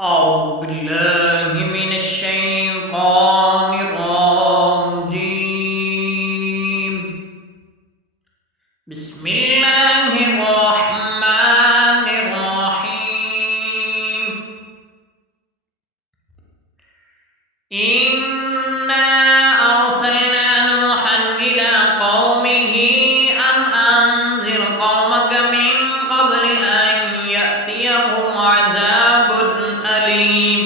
أعوذ بالله من الشيطان الرجيم. بسم الله الرحمن الرحيم. إنا أرسلنا نوحا إلى قومه أن أنذر قومك من قبل أن يأتيهم عذاب أليم.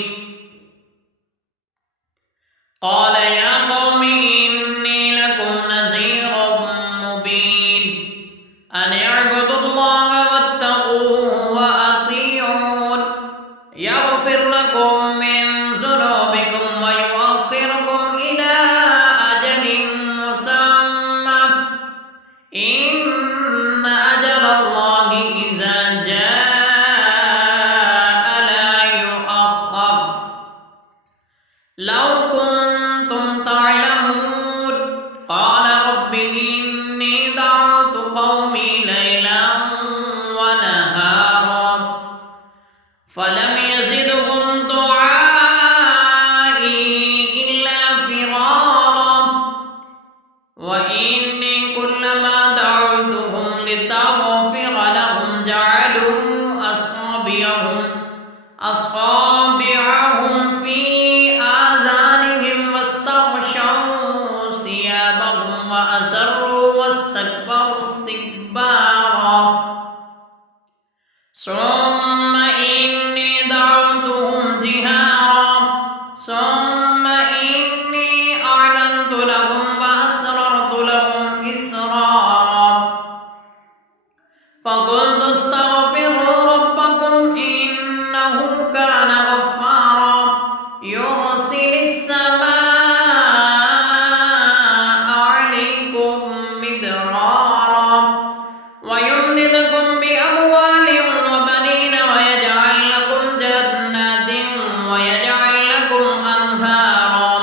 قال يا قوم إني لكم نذير مبين أن اعبدوا الله واتقوه وأطيعون يغفر لكم من ذنوبكم ويؤخركم إلى أجل مسمى إن أجل الله إذا جاء لا يؤخر لو كنتم تعلمون. قال رب إني دعوت قومي ليلا ونهارا فلم يزدهم دعائي إلا فرارا وإني كلما دعوتهم لتغفر لهم جعلوا أصابعهم في آذانهم واستغشوا ثيابهم وأسروا واستكبروا استكبارا ثم إني دعوتهم جهارا ثم إني أعلنت لهم وأسررت لهم إسرارا فقلت استغفروا ربكم إنه كان غفارا يرسل السماء عليكم مدرارا ويمددكم بأموال وبنين ويجعل لكم جنات ويجعل لكم أنهارا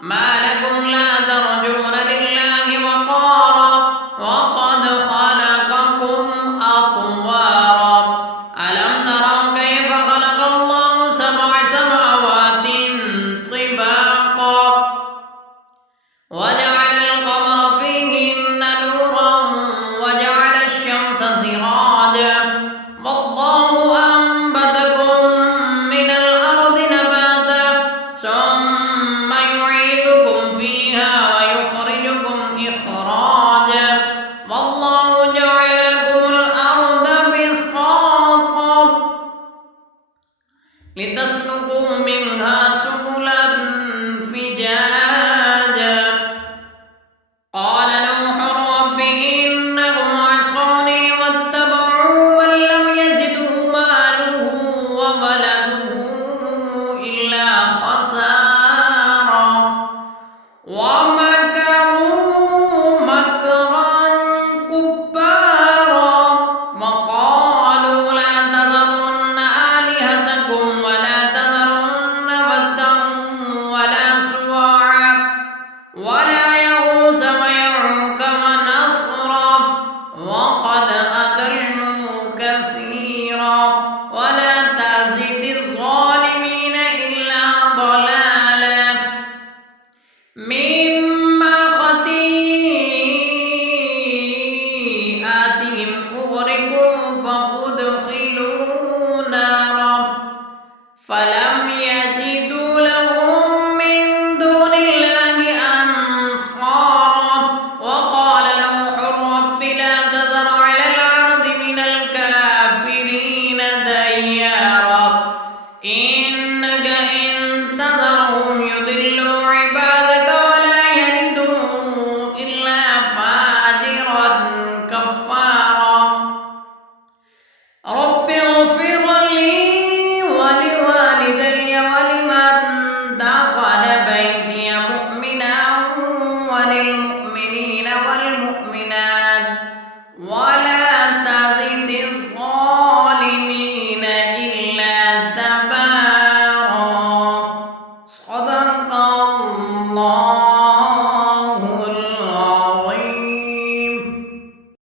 ما لكم لا ترجون لله وقارا وقد خلقكم أطوارا ألم تروا كيف خلق الله سبع سماوات طباقا وجعل القمر فيهن نورا وجعل الشمس سراجا والله أنبتكم من الأرض نباتا ثم يعيدكم فيها ويخرجكم إخراجا والله جعل لكم الأرض بساطا لتسلكوا منها سبلا فجاجا. قال نوح رب إنهم عصوني واتبعوا من لم يزده ماله وولده إلا خسارا ومكروا مكرا كبارا وقالوا لا تذرن آلهتكم ولا تذرن ودا ولا سواعا ولا يغوث ويعوق ونسرا وقد أضلوا كثيرا ولا تزد الظالمين إلا ضلالا مما خطيئاتهم أغرقوا فأدخلوا نارا فلم يجدوا لهم من دون الله أنصارا وقال نوح رب لا تذر على الأرض من الكافرين ديارا